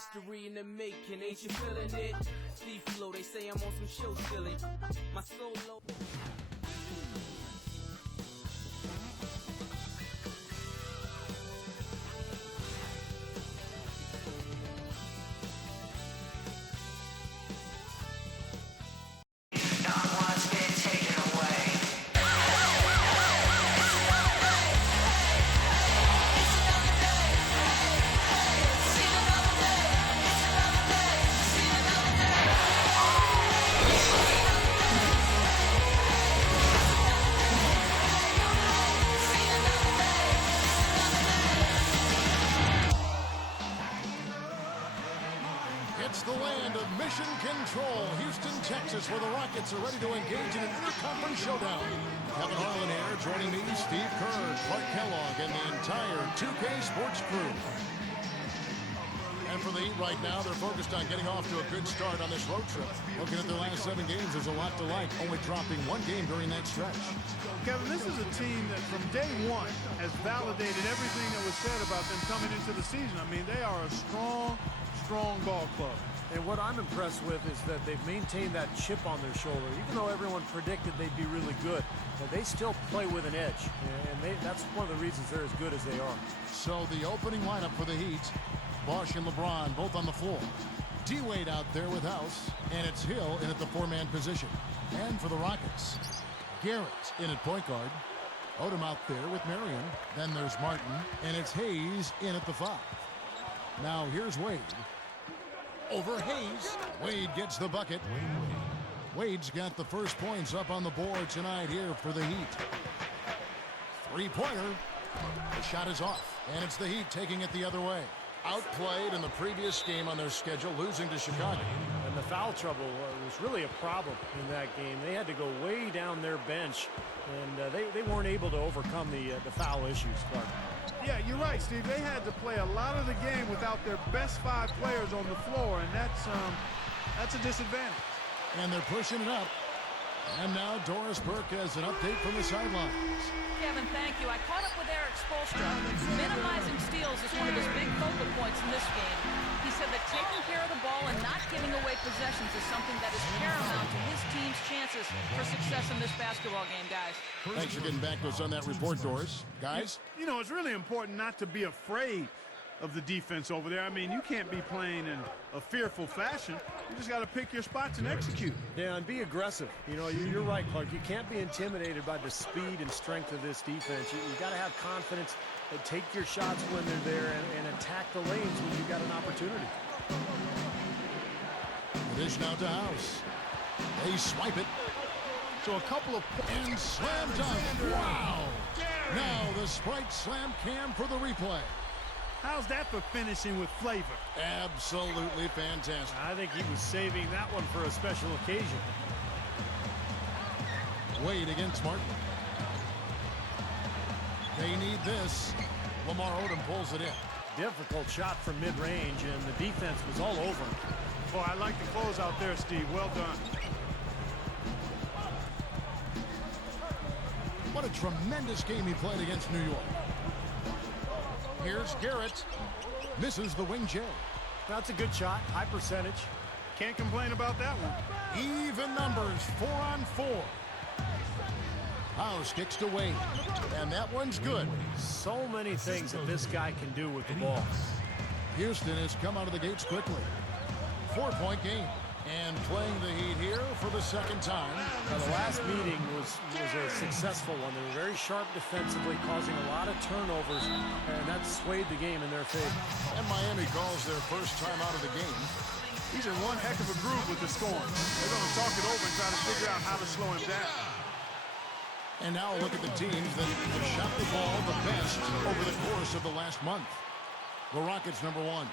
history in the making, ain't you feeling it? Steve Flow, they say I'm on some show stealing. My solo. It's the land of mission control, Houston, Texas, where the Rockets are ready to engage in an interconference showdown. Kevin Harlan here, joining me, Steve Kerr, Clark Kellogg, and the entire 2K Sports crew. And for the Heat right now, they're focused on getting off to a good start on this road trip. Looking at their last 7 games, there's a lot to like, only dropping 1 game during that stretch. Kevin, this is a team that from day one has validated everything that was said about them coming into the season. I mean, they are a strong ball club. And what I'm impressed with is that they've maintained that chip on their shoulder. Even though everyone predicted they'd be really good, they still play with an edge. And that's one of the reasons they're as good as they are. So the opening lineup for the Heat, Bosh and LeBron both on the floor. D-Wade out there with House, and it's Hill in at the 4-man position. And for the Rockets, Garrett in at point guard. Odom out there with Marion. Then there's Martin, and it's Hayes in at the 5. Now here's Wade. Over Hayes. Wade gets the bucket. Wade's got the first points up on the board tonight here for the Heat. 3-pointer. The shot is off, and it's the Heat taking it the other way. Outplayed in the previous game on their schedule, losing to Chicago. And the foul trouble was really a problem in that game. They had to go way down their bench, and they weren't able to overcome the foul issues, Clark. Yeah, you're right, Steve. They had to play a lot of the game without their best 5 players on the floor, and that's a disadvantage. And they're pushing it up. And now Doris Burke has an update from the sidelines. Kevin, thank you. I caught up with Eric Spoelstra. Minimizing steals is one of his big focal points in this game. He said that taking care of the ball and not giving away possessions is something that is paramount to his team's chances for success in this basketball game, guys. Thanks for getting back to us on that report, Doris. Guys? You know, it's really important not to be afraid of the defense over there. I mean, you can't be playing in a fearful fashion. You just got to pick your spots and execute. Yeah, and be aggressive. You know, you're right, Clark. You can't be intimidated by the speed and strength of this defense. You got to have confidence and take your shots when they're there and attack the lanes when you've got an opportunity. Dish now to House. They swipe it. So a couple of and slam dunk. Wow! Now the Sprite slam cam for the replay. How's that for finishing with flavor? Absolutely fantastic. I think he was saving that one for a special occasion. Wade against Martin. They need this. Lamar Odom pulls it in. Difficult shot from mid-range, and the defense was all over him. Boy, I like the close out there, Steve. Well done. What a tremendous game he played against New York. Here's Garrett. Misses the wing J. That's a good shot. High percentage. Can't complain about that one. Even numbers, 4 on 4. House kicks to Wade. And that one's good. So many things that this guy can do with the ball. Houston has come out of the gates quickly. 4-point game. And playing the Heat here for the second time. Now, the last meeting was a successful one. They were very sharp defensively, causing a lot of turnovers, and that swayed the game in their favor. And Miami calls their first time out of the game. He's in one heck of a groove with the scoring. They're going to talk it over and try to figure out how to slow him down. And now look at the teams that have shot the ball the best over the course of the last month. The Rockets, number 1.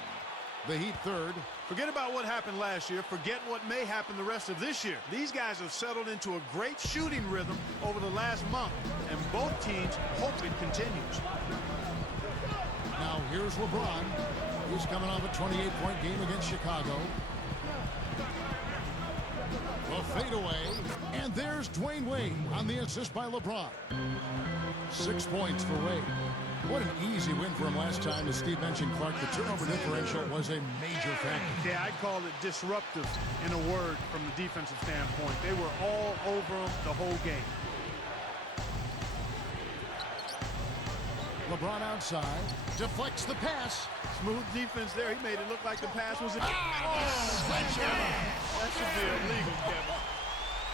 The Heat, 3rd. Forget about what happened last year. Forget what may happen the rest of this year. These guys have settled into a great shooting rhythm over the last month, and both teams hope it continues. Now here's LeBron. He's coming off a 28-point game against Chicago. A fadeaway, and there's Dwayne Wade on the assist by LeBron. 6 points for Wade. What an easy win for him last time. As Steve mentioned, Clark, the turnover differential was a major factor. Yeah, I'd call it disruptive in a word from the defensive standpoint. They were all over him the whole game. LeBron outside, deflects the pass. Smooth defense there. He made it look like the pass was that should be illegal, Kevin.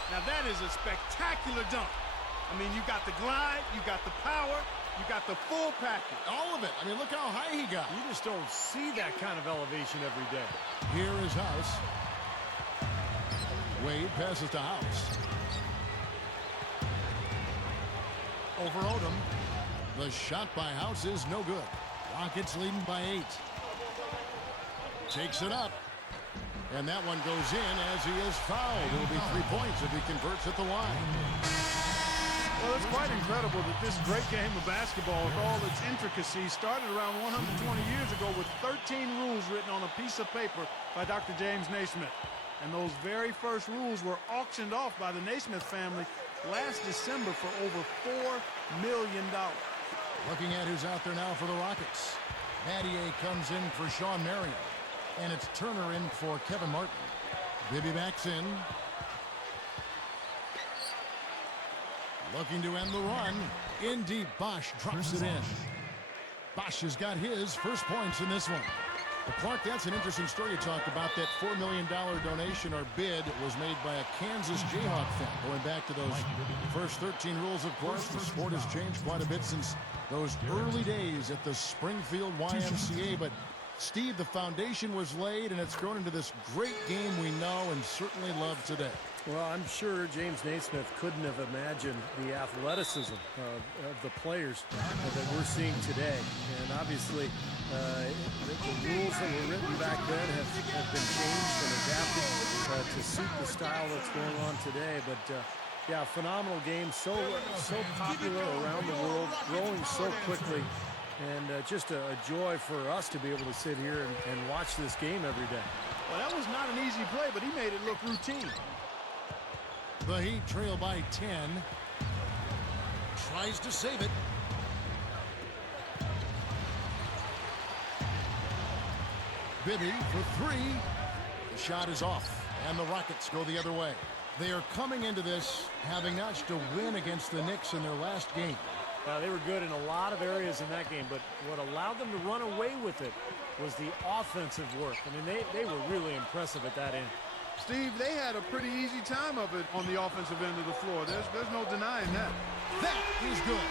Now that is a spectacular dunk. I mean, you got the glide, you got the power, you got the full package. All of it. I mean, look how high he got. You just don't see that kind of elevation every day. Here is House. Wade passes to House. Over Odom. The shot by House is no good. Rockets leading by 8. Takes it up. And that one goes in as he is fouled. It'll be 3 points if he converts at the line. Well, it's quite incredible that this great game of basketball, with all its intricacies, started around 120 years ago with 13 rules written on a piece of paper by Dr. James Naismith. And those very first rules were auctioned off by the Naismith family last December for over $4 million. Looking at who's out there now for the Rockets. Mattier comes in for Sean Marion. And it's Turner in for Kevin Martin. Bibby backs in. Looking to end the run. In deep, Bosch drops it in. Bosch has got his first points in this one. But Clark, that's an interesting story you talked about. That $4 million donation or bid was made by a Kansas Jayhawk fan. Going back to those first 13 rules, of course, the sport has changed quite a bit since those early days at the Springfield YMCA. But Steve, the foundation was laid, and it's grown into this great game we know and certainly love today. Well, I'm sure James Naismith couldn't have imagined the athleticism of the players that we're seeing today. And obviously, the rules that were written back then have been changed and adapted to suit the style that's going on today. But yeah, phenomenal game, so popular around the world, growing so quickly. And just a joy for us to be able to sit here and watch this game every day. Well, that was not an easy play, but he made it look routine. The Heat trail by 10. Tries to save it. Bibby for 3. The shot is off, and the Rockets go the other way. They are coming into this having notched a win against the Knicks in their last game. They were good in a lot of areas in that game, but what allowed them to run away with it was the offensive work. I mean, they were really impressive at that end. Steve, they had a pretty easy time of it on the offensive end of the floor. There's no denying that. That is good.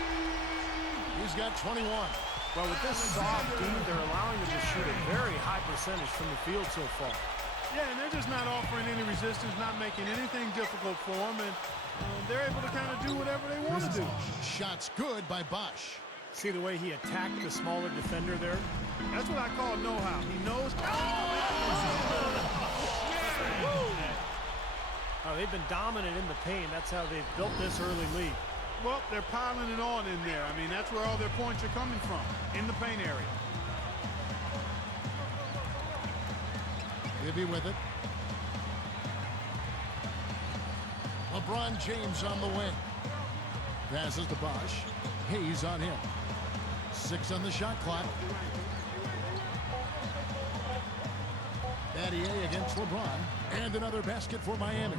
He's got 21. Well, with this soft D, they're allowing them to shoot a very high percentage from the field so far. Yeah, and they're just not offering any resistance, not making anything difficult for them, and they're able to kind of do whatever they want to do. Shots good by Bosch. See the way he attacked the smaller defender there? That's what I call know-how. He knows. They've been dominant in the paint. That's how they've built this early lead. Well, they're piling it on in there. I mean, that's where all their points are coming from, in the paint area. Bibby with it. LeBron James on the wing. Passes to Bosch. Hayes on him. 6 on the shot clock. Mattier against LeBron. And another basket for Miami.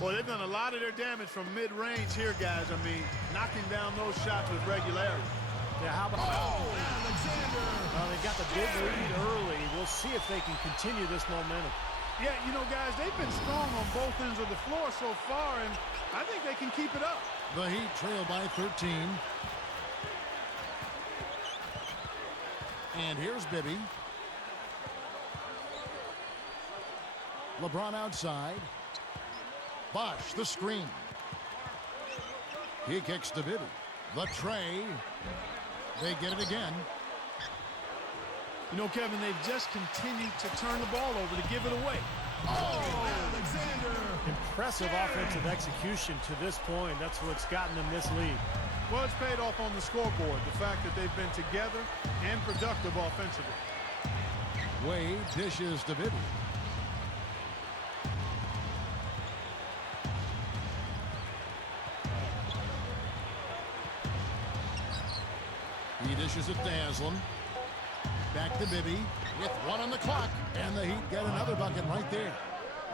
Well, they've done a lot of their damage from mid-range here, guys. I mean, knocking down those shots with regularity. Yeah, how about they got the big lead early. We'll see if they can continue this momentum. Yeah, you know, guys, they've been strong on both ends of the floor so far, and I think they can keep it up. The Heat trail by 13. And here's Bibby. LeBron outside. Bosch, the screen. He kicks to Bibby. The tray. They get it again. You know, Kevin, they've just continued to turn the ball over to give it away. Impressive offensive execution to this point. That's what's gotten them this lead. Well, it's paid off on the scoreboard. The fact that they've been together and productive offensively. Wade dishes to Bibby. He dishes it to Haslam. Back to Bibby with 1 on the clock. And the Heat get another bucket right there.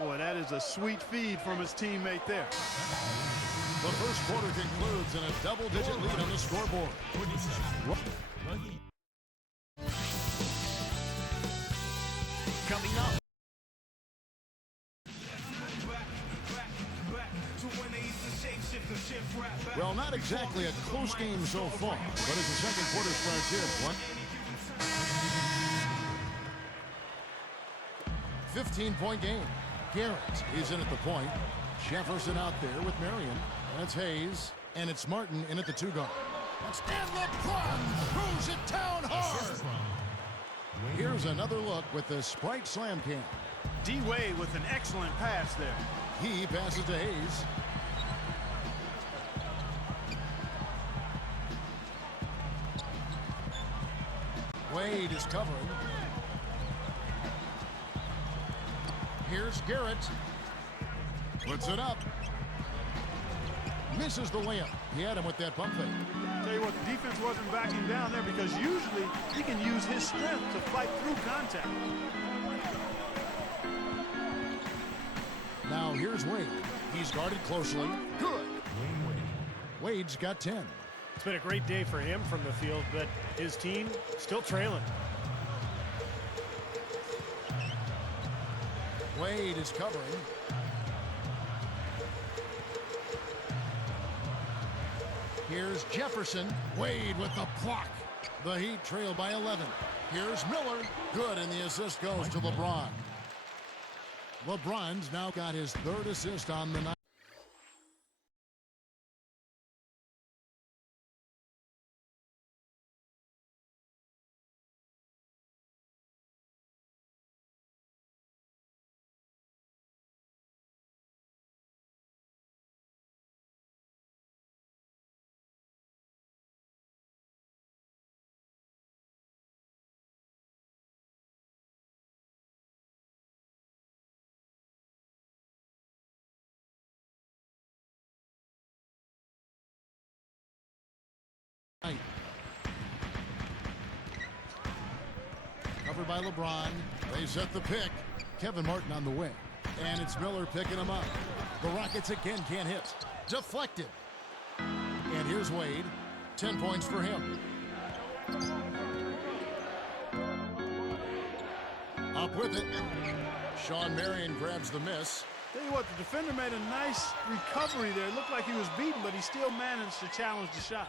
Boy, that is a sweet feed from his teammate there. The first quarter concludes in a double-digit lead on the scoreboard. Coming up. Well, not exactly a close game so far, but as the second quarter starts here, 15-point game. Garrett is in at the point. Jefferson out there with Marion. That's Hayes, and it's Martin in at the 2-guard. That's LeBron, throws it down hard. Here's another look with the Sprite Slam Cam. D-Wade with an excellent pass there. He passes to Hayes. Wade is covering. Here's Garrett. Puts it up. Misses the layup. He had him with that pump fake. Tell you what, the defense wasn't backing down there because usually he can use his strength to fight through contact. Now here's Wade. He's guarded closely. Good. Wade's got 10. It's been a great day for him from the field, but his team still trailing. Wade is covering. Here's Jefferson. Wade with the block. The Heat trail by 11. Here's Miller. Good, and the assist goes to LeBron. LeBron's now got his 3rd assist on the night. Covered by LeBron. They set the pick. Kevin Martin on the wing. And it's Miller picking him up. The Rockets again can't hit. Deflected. And here's Wade. 10 points for him. Up with it. Sean Marion grabs the miss. Tell you what, the defender made a nice recovery there. It looked like he was beaten, but he still managed to challenge the shot.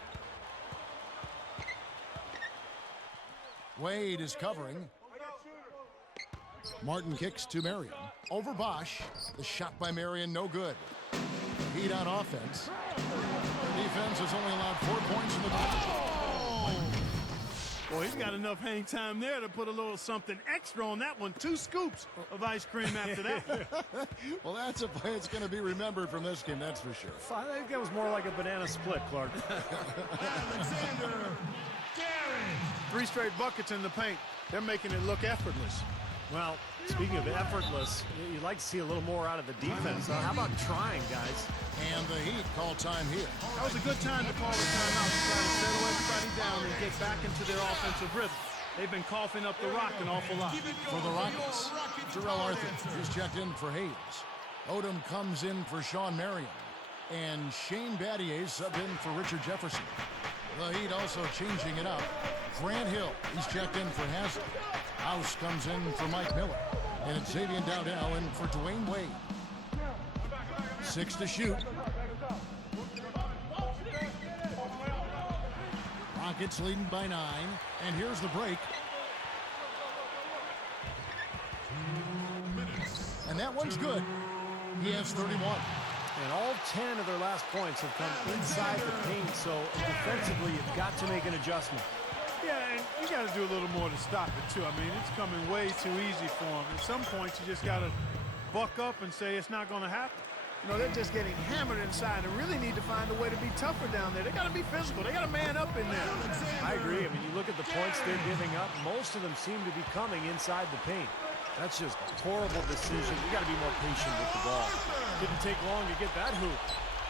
Wade is covering. Martin kicks to Marion. Over Bosch. The shot by Marion, no good. Heat on offense. Their defense has only allowed 4 points in the game. Oh! Well, he's got enough hang time there to put a little something extra on that one. 2 scoops of ice cream after that. Well, that's a play that's going to be remembered from this game, that's for sure. I think that was more like a banana split, Clark. Alexander Garrett. 3 straight buckets in the paint. They're making it look effortless. Well, speaking of effortless, you'd like to see a little more out of the defense. How about trying, guys? And the Heat call time here. That was a good time to call the timeout to try to settle everybody down and get back into their offensive rhythm. They've been coughing up the rock an awful lot. For the Rockets, Jarrell Arthur is checked in for Hayes. Odom comes in for Sean Marion. And Shane Battier subbed in for Richard Jefferson. The Heat also changing it up. Grant Hill, he's checked in for Haslem. House comes in for Mike Miller. And it's Xavier Dowdell in for Dwayne Wade. 6 to shoot. Rockets leading by 9. And here's the break. And that one's good. He has 31. And all 10 of their last points have come inside the paint, so defensively you've got to make an adjustment. Yeah, and you got to do a little more to stop it, too. I mean, it's coming way too easy for them. At some points, you just got to buck up and say it's not going to happen. You know, they're just getting hammered inside and really need to find a way to be tougher down there. They got to be physical. They got to man up in there. I agree. I mean, you look at the points they're giving up, most of them seem to be coming inside the paint. That's just a horrible decision. You got to be more patient with the ball. Didn't take long to get that hoop.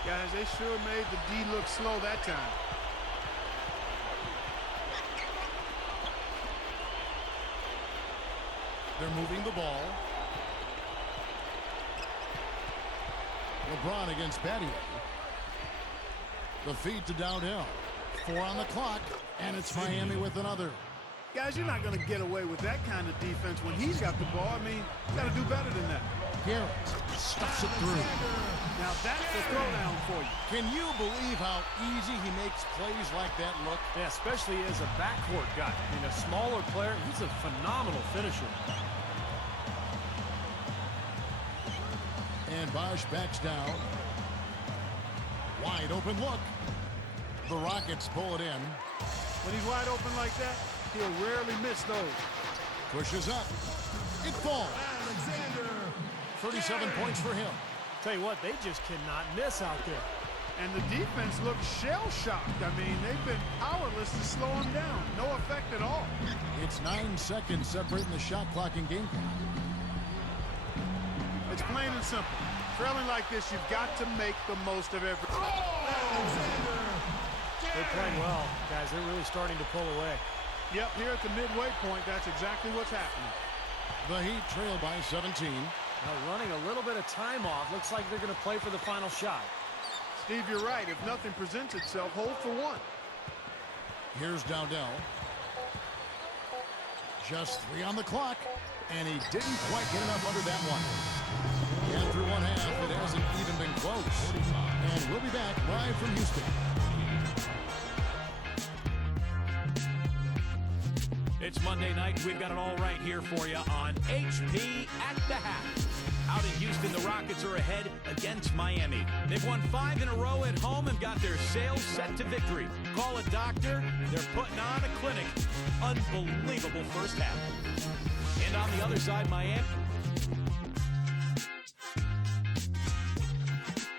Guys, they sure made the D look slow that time. They're moving the ball. LeBron against Battier. The feed to Dowdell. 4 on the clock, and it's Miami with another. Guys, you're not going to get away with that kind of defense when he's got the ball. I mean, you got to do better than that. Garrett stuffs it through. Now that's the throwdown for you. Can you believe how easy he makes plays like that look? Yeah, especially as a backcourt guy. I mean, a smaller player, he's a phenomenal finisher. And Bosch backs down. Wide open look. The Rockets pull it in. When he's wide open like that, he'll rarely miss those. Pushes up. It falls. 37 points for him. Tell you what, they just cannot miss out there. And the defense looks shell-shocked. I mean, they've been powerless to slow him down. No effect at all. It's 9 seconds separating the shot clock and game clock. It's plain and simple. Trailing like this, you've got to make the most of every... They're playing well, guys. They're really starting to pull away. Yep, here at the midway point, that's exactly what's happening. The Heat trail by 17. Now running a little bit of time off. Looks like they're going to play for the final shot. Steve, you're right. If nothing presents itself, hold for one. Here's Dowdell. Just 3 on the clock, and he didn't quite get enough under that one. And through one half, it hasn't even been close. And we'll be back live from Houston. It's Monday night. We've got it all right here for you on HP at the Half. Out in Houston, the Rockets are ahead against Miami. They've won 5 in a row at home and got their sails set to victory. Call a doctor. They're putting on a clinic. Unbelievable first half. And on the other side, Miami.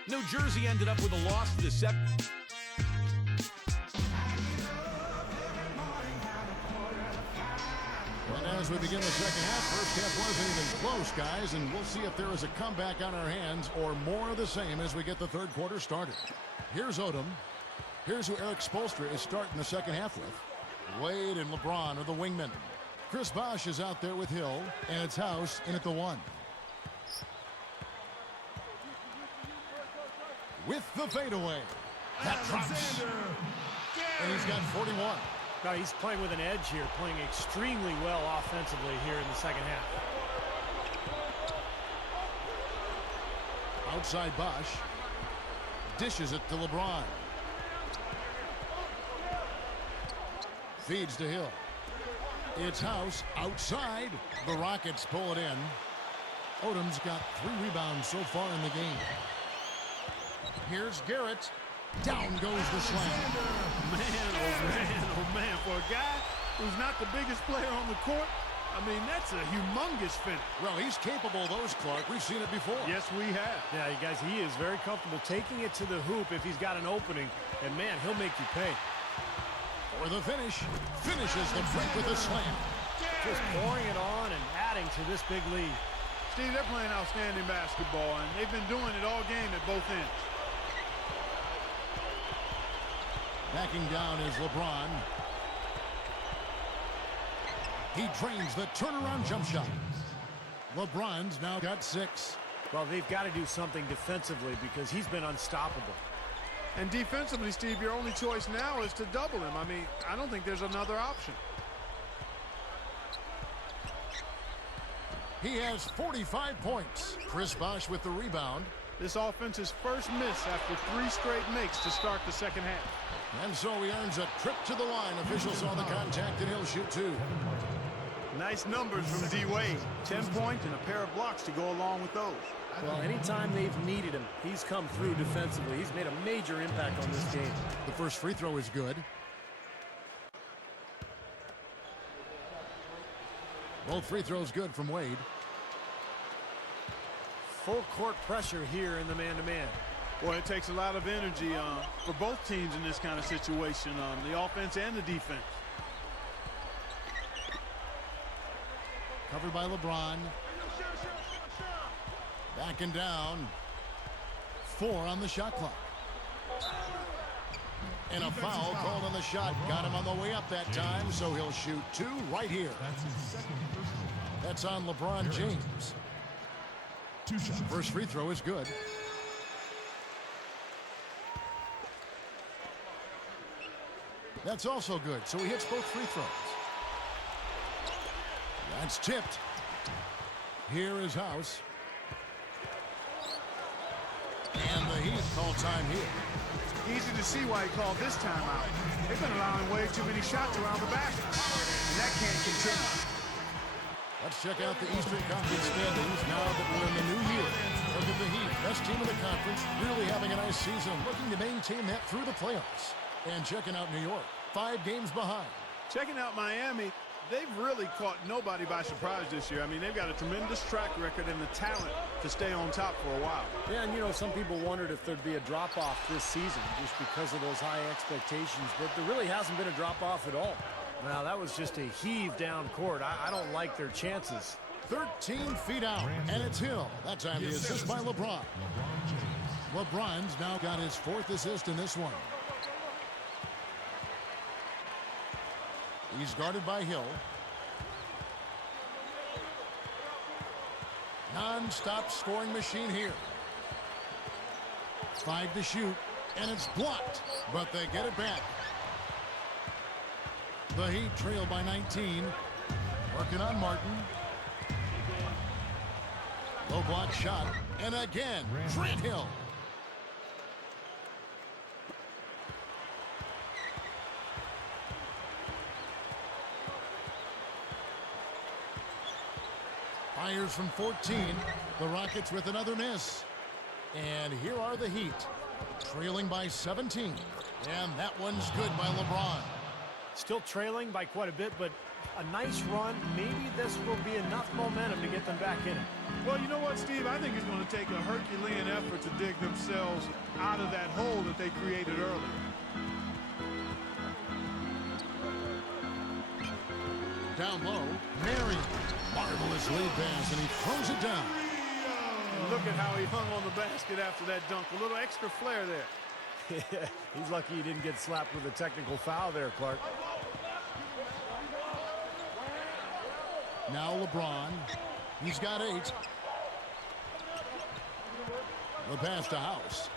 New Jersey ended up with a loss to the As we begin the second half, first half wasn't even close, guys, and we'll see if there is a comeback on our hands or more of the same as we get the third quarter started. Here's Odom. Here's who Eric Spoelstra is starting the second half with. Wade and LeBron are the wingmen. Chris Bosh is out there with Hill, and it's House in at the 1. With the fadeaway. That drops. And he's got 41. Now he's playing with an edge here, playing extremely well offensively here in the second half. Outside Bosh. Dishes it to LeBron. Feeds to Hill. It's House outside. The Rockets pull it in. Odom's got 3 rebounds so far in the game. Here's Garrett. Down goes the slam. Man, oh man, for a guy who's not the biggest player on the court, I mean, that's a humongous finish. Well, he's capable of those, Clark. We've seen it before. Yes, we have. Yeah, you guys, he is very comfortable taking it to the hoop if he's got an opening. And, man, he'll make you pay. For the finish. Finishes the break with a slam. Just pouring it on and adding to this big lead. Steve, they're playing outstanding basketball, and they've been doing it all game at both ends. Backing down is LeBron. He drains the turnaround jump shot. LeBron's now got 6. Well, they've got to do something defensively because he's been unstoppable. And defensively, Steve, your only choice now is to double him. I mean, I don't think there's another option. He has 45 points. Chris Bosh with the rebound. This offense's first miss after 3 straight makes to start the second half. And so he earns a trip to the line. Officials saw the contact, and he'll shoot 2. Nice numbers from D-Wade. 10 points and a pair of blocks to go along with those. Well, anytime they've needed him, he's come through defensively. He's made a major impact on this game. The first free throw is good. Both free throws good from Wade. Full court pressure here in the man-to-man. Boy, it takes a lot of energy for both teams in this kind of situation, the offense and the defense. Covered by LeBron. Backing down. 4 on the shot clock. And a foul called on the shot. Got him on the way up that time, so he'll shoot 2 right here. That's his second personal foul. That's on LeBron James. First free throw is good. That's also good, so he hits both free throws. That's tipped. Here is House. And the Heat call time here. Easy to see why he called this timeout. They've been allowing way too many shots around the basket, and that can't continue. Let's check out the Eastern Conference standings now that we're in the new year. Look at the Heat, best team in the conference, really having a nice season, looking to maintain that through the playoffs. And checking out New York, 5 games behind. Checking out Miami, they've really caught nobody by surprise this year. I mean, they've got a tremendous track record and the talent to stay on top for a while. Yeah, and you know, some people wondered if there'd be a drop-off this season just because of those high expectations, but there really hasn't been a drop-off at all. Well, that was just a heave down court. I don't like their chances. 13 feet out, and it's Hill. That time the assist by LeBron. LeBron's now got his 4th assist in this one. He's guarded by Hill. Non-stop scoring machine here. 5 to shoot, and it's blocked, but they get it back. The Heat trail by 19. Working on Martin. Low block shot, and again, Grant Hill. Fires from 14. The Rockets with another miss. And here are the Heat, trailing by 17. And that one's good by LeBron. Still trailing by quite a bit, but a nice run. Maybe this will be enough momentum to get them back in it. Well, you know what, Steve? I think it's going to take a Herculean effort to dig themselves out of that hole that they created early. Down low, Marion. Marvelous lead pass, and he throws it down. And look at how he hung on the basket after that dunk. A little extra flair there. He's lucky he didn't get slapped with a technical foul there, Clark. Now LeBron. He's got 8. The pass to House.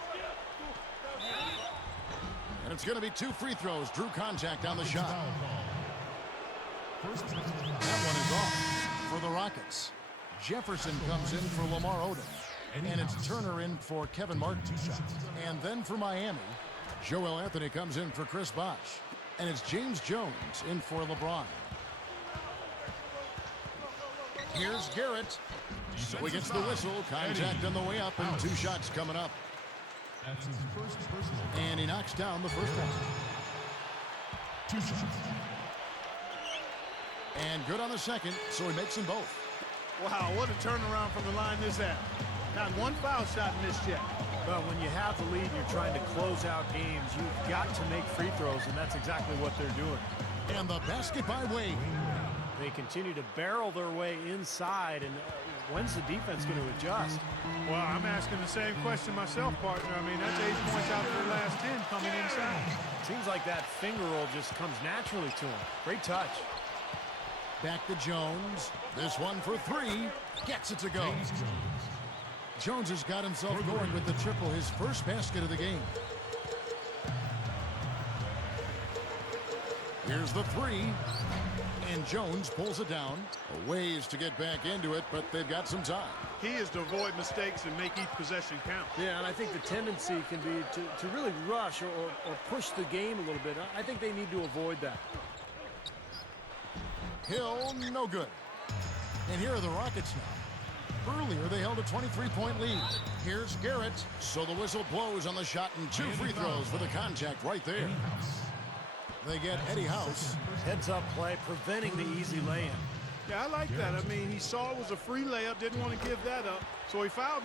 And it's going to be 2 free throws. Drew contact on the shot. That one is off for the Rockets. Jefferson comes in for Lamar Odom. And it's Turner in for Kevin Martin. And then for Miami, Joel Anthony comes in for Chris Bosh. And it's James Jones in for LeBron. Here's Garrett. So he gets the whistle. Contact on the way up, and 2 shots coming up. And he knocks down the first one. 2 shots. And good on the second, so he makes them both. Wow, what a turnaround from the line this at. Not one foul shot missed yet. Well, when you have the lead and you're trying to close out games, you've got to make free throws, and that's exactly what they're doing. And the basket by Wade. They continue to barrel their way inside, and when's the defense going to adjust? Well, I'm asking the same question myself, partner. I mean, that's 8 points out of the last 10 coming inside. Seems like that finger roll just comes naturally to him. Great touch. Back to Jones. This one for 3. Gets it to go. Jones has got himself going with the triple, his first basket of the game. Here's the 3. And Jones pulls it down. A ways to get back into it, but they've got some time. He is to avoid mistakes and make each possession count. Yeah, and I think the tendency can be to really rush or push the game a little bit. I think they need to avoid that. Hill, no good. And here are the Rockets now. Earlier, they held a 23-point lead. Here's Garrett. So the whistle blows on the shot, and 2 free throws for the contact right there. They get Eddie House. Heads-up play, preventing the easy lay-in. Yeah, I like that. I mean, he saw it was a free layup, didn't want to give that up, so he fouled.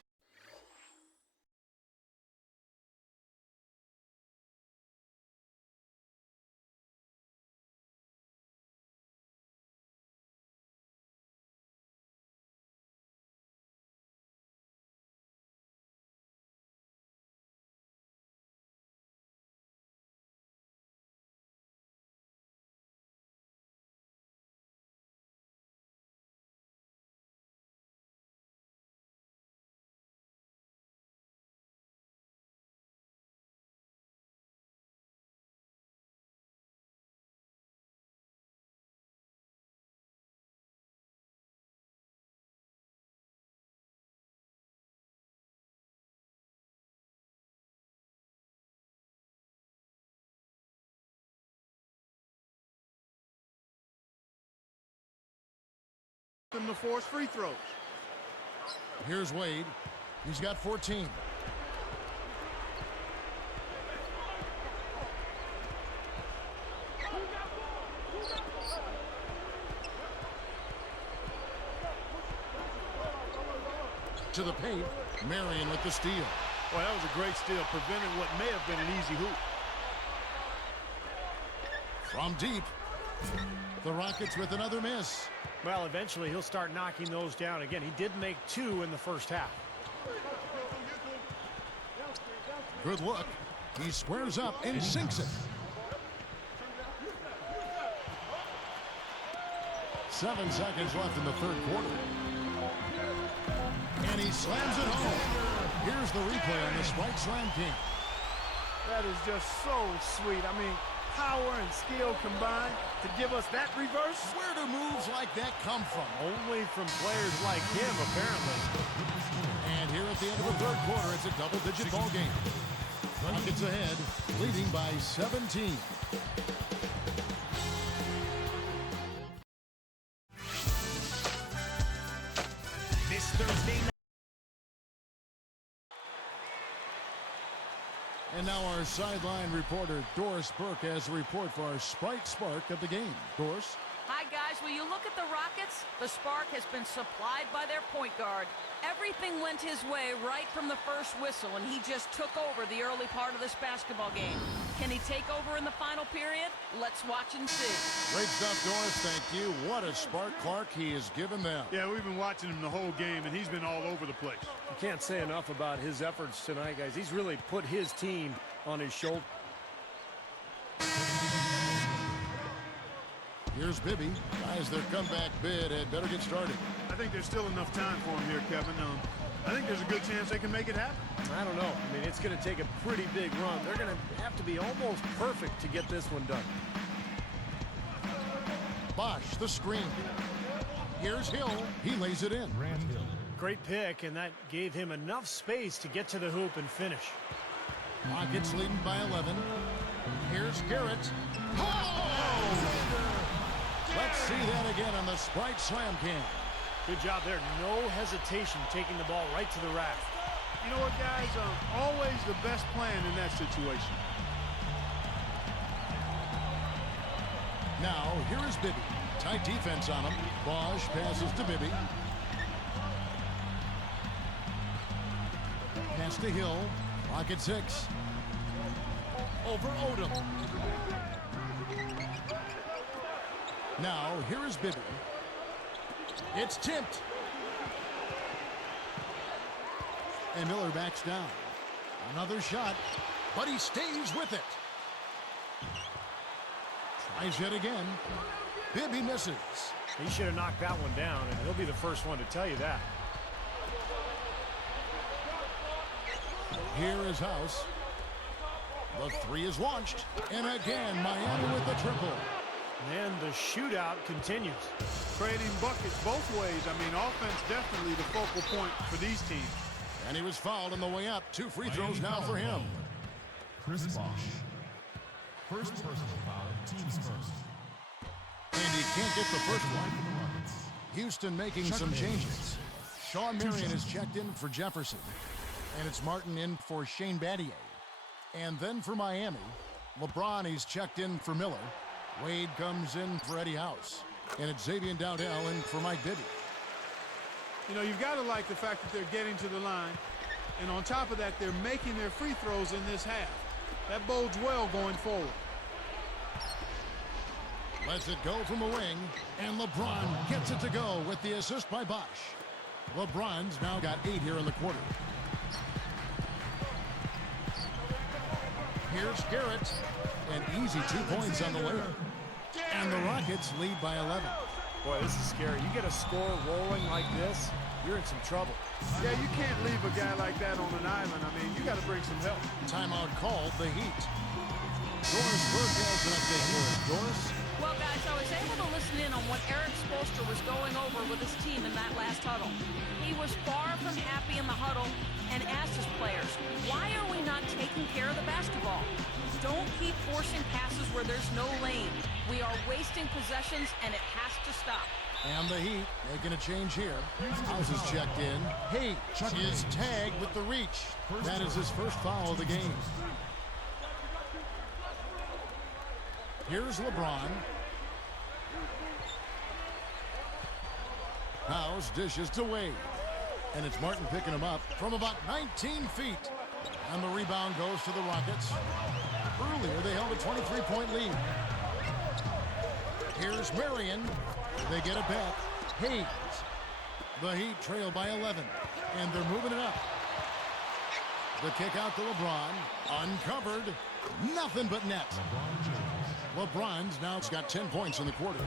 them to force free throws. Here's Wade. He's got 14. To the paint, Marion with the steal. Boy, that was a great steal, preventing what may have been an easy hoop. From deep, the Rockets with another miss. Well, eventually he'll start knocking those down. Again, he did make 2 in the first half. Good look. He squares up and sinks it. 7 seconds left in the third quarter. And he slams it home. Here's the replay on the Sprite Slam King. That is just so sweet. I mean, power and skill combined to give us that reverse. Where do moves like that come from? Only from players like him, apparently. And here at the end of the third quarter, it's a double-digit ball game. Rockets ahead, leading by 17. This Thursday night. And now our sideline reporter, Doris Burke, has a report for our Sprite Spark of the game. Doris? Hi, guys. Will you look at the Rockets? The spark has been supplied by their point guard. Everything went his way right from the first whistle, and he just took over the early part of this basketball game. Can he take over in the final period? Let's watch and see. Great stuff, Doris. Thank you. What a spark, Clark, he has given them. Yeah, we've been watching him the whole game, and he's been all over the place. You can't say enough about his efforts tonight, guys. He's really put his team on his shoulder. Here's Bibby. Guys, their comeback bid had better get started. I think there's still enough time for him here, Kevin. I think there's a good chance they can make it happen. I don't know. I mean, it's going to take a pretty big run. They're going to have to be almost perfect to get this one done. Bosch, the screen. Here's Hill. He lays it in. Great pick, and that gave him enough space to get to the hoop and finish. Rockets leading by 11. Here's Garrett. Oh! Let's see that again on the Sprite Slam Cam. Good job there. No hesitation taking the ball right to the rack. You know what, guys? Always the best plan in that situation. Now, here is Bibby. Tight defense on him. Bosch passes to Bibby. Pass to Hill. Rocket 6. Over Odom. Now, here is Bibby. It's tipped. And Miller backs down. Another shot, but he stays with it. Tries it again. Bibby misses. He should have knocked that one down, and he'll be the first one to tell you that. Here is House. The three is launched. And again, Miami with the triple. And the shootout continues. Trading buckets both ways. I mean, offense definitely the focal point for these teams. And he was fouled on the way up. 2 free throws now for him. Chris Bosch. First personal foul, team's first. And he can't get the first one. Houston making some changes. Sean Marion is checked in for Jefferson. And it's Martin in for Shane Battier. And then for Miami, LeBron is checked in for Miller. Wade comes in for Eddie House. And it's Xavier Dowdell in for Mike Bibby. You know, you've got to like the fact that they're getting to the line. And on top of that, they're making their free throws in this half. That bodes well going forward. Lets it go from the wing. And LeBron gets it to go with the assist by Bosch. LeBron's now got 8 here in the quarter. Here's Garrett. An easy 2 points on the layup. And the Rockets lead by 11. Boy, this is scary. You get a score rolling like this, you're in some trouble. Yeah, you can't leave a guy like that on an island. I mean, you got to bring some help. Timeout called, the Heat. Doris Burke has an update for us. Doris? Well, guys, I was able to listen in on what Eric Spoelstra was going over with with his team in that last huddle. He was far from happy in the huddle and asked his players, why are we not taking care of the basketball? Don't keep forcing passes where there's no lane. We are wasting possessions, and it has to stop. And the Heat making a change here. House is checked in. Heat is tagged with the reach. That is his first foul of the game. Here's LeBron. House dishes to Wade. And it's Martin picking him up from about 19 feet. And the rebound goes to the Rockets. Earlier, they held a 23-point lead. Here's Marion. They get it back. Hayes. The Heat trail by 11. And they're moving it up. The kick out to LeBron. Uncovered. Nothing but net. LeBron's now got 10 points in the quarter.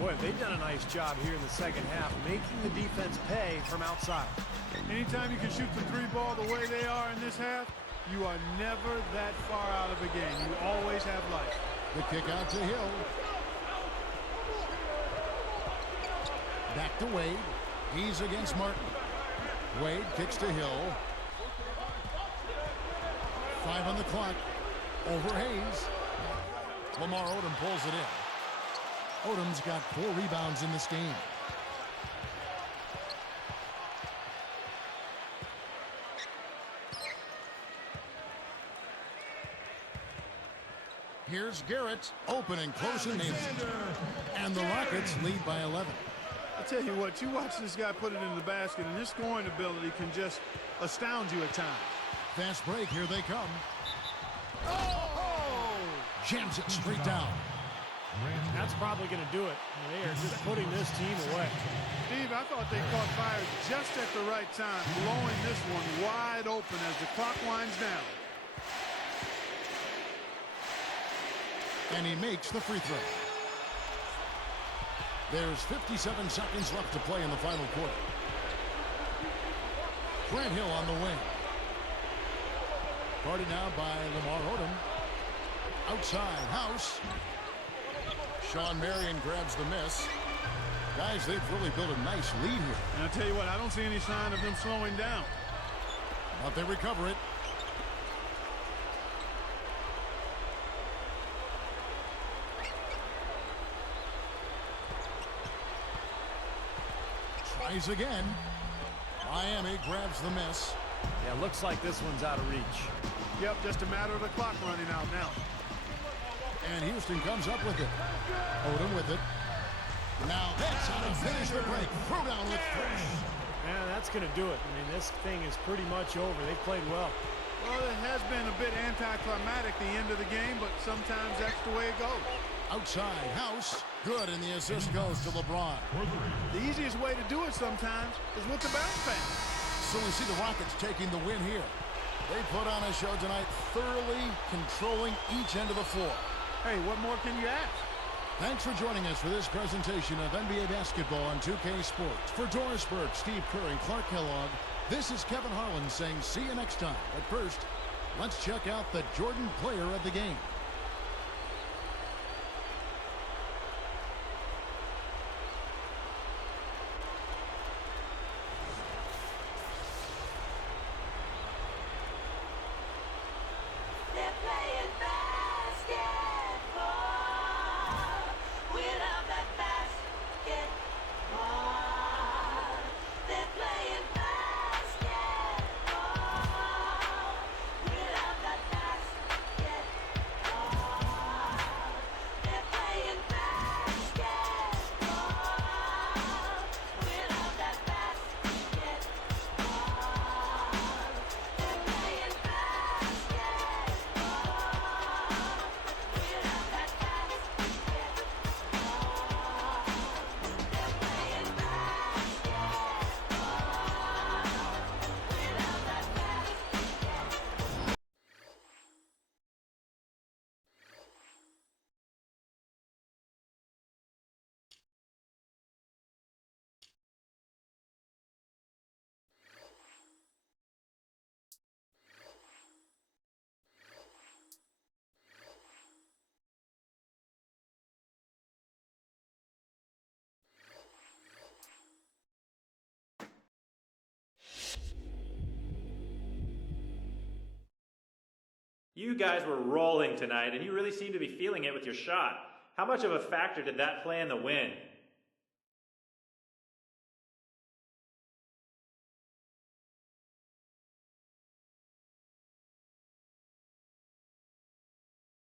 Boy, they've done a nice job here in the second half, making the defense pay from outside. Anytime you can shoot the three ball the way they are in this half, you are never that far out of a game. You always have life. The kick out to Hill. Back to Wade. He's against Martin. Wade kicks to Hill. 5 on the clock. Over Hayes. Lamar Odom pulls it in. Odom's got 4 rebounds in this game. Here's Garrett, open and close and nails it. And the Rockets lead by 11. I tell you what, you watch this guy put it in the basket, and his scoring ability can just astound you at times. Fast break, here they come. Jams it straight down. That's probably going to do it. They are just putting this team away. Steve, I thought they caught fire just at the right time, blowing this one wide open as the clock winds down. And he makes the free throw. There's 57 seconds left to play in the final quarter. Grant Hill on the wing. Guarded now by Lamar Odom. Outside, House. Sean Marion grabs the miss. Guys, they've really built a nice lead here. And I'll tell you what, I don't see any sign of them slowing down. But they recover it. Tries again. Miami grabs the miss. Yeah, looks like this one's out of reach. Yep, just a matter of the clock running out now. And Houston comes up with it. Odom with it. Now that's how to finish the break. Throw down with 3. Yeah, that's going to do it. I mean, this thing is pretty much over. They played well. Well, it has been a bit anticlimactic the end of the game, but sometimes that's the way it goes. Outside, House. Good, and the assist goes to LeBron. The easiest way to do it sometimes is with the bounce pass. So we see the Rockets taking the win here. They put on a show tonight, thoroughly controlling each end of the floor. Hey, what more can you ask? Thanks for joining us for this presentation of NBA basketball on 2K Sports. For Doris Burke, Steve Kerr, and Clark Kellogg, this is Kevin Harlan saying see you next time. But first, let's check out the Jordan player of the game. You guys were rolling tonight, and you really seemed to be feeling it with your shot. How much of a factor did that play in the win?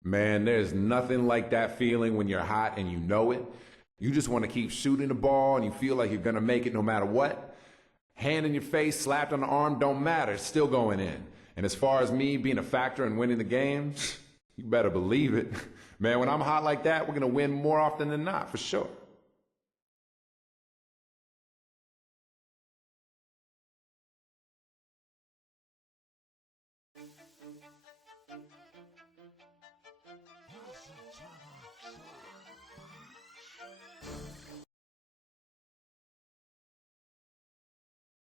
Man, there's nothing like that feeling when you're hot and you know it. You just want to keep shooting the ball and you feel like you're going to make it no matter what. Hand in your face, slapped on the arm, don't matter. It's still going in. And as far as me being a factor in winning the game, you better believe it. Man, when I'm hot like that, we're going to win more often than not, for sure.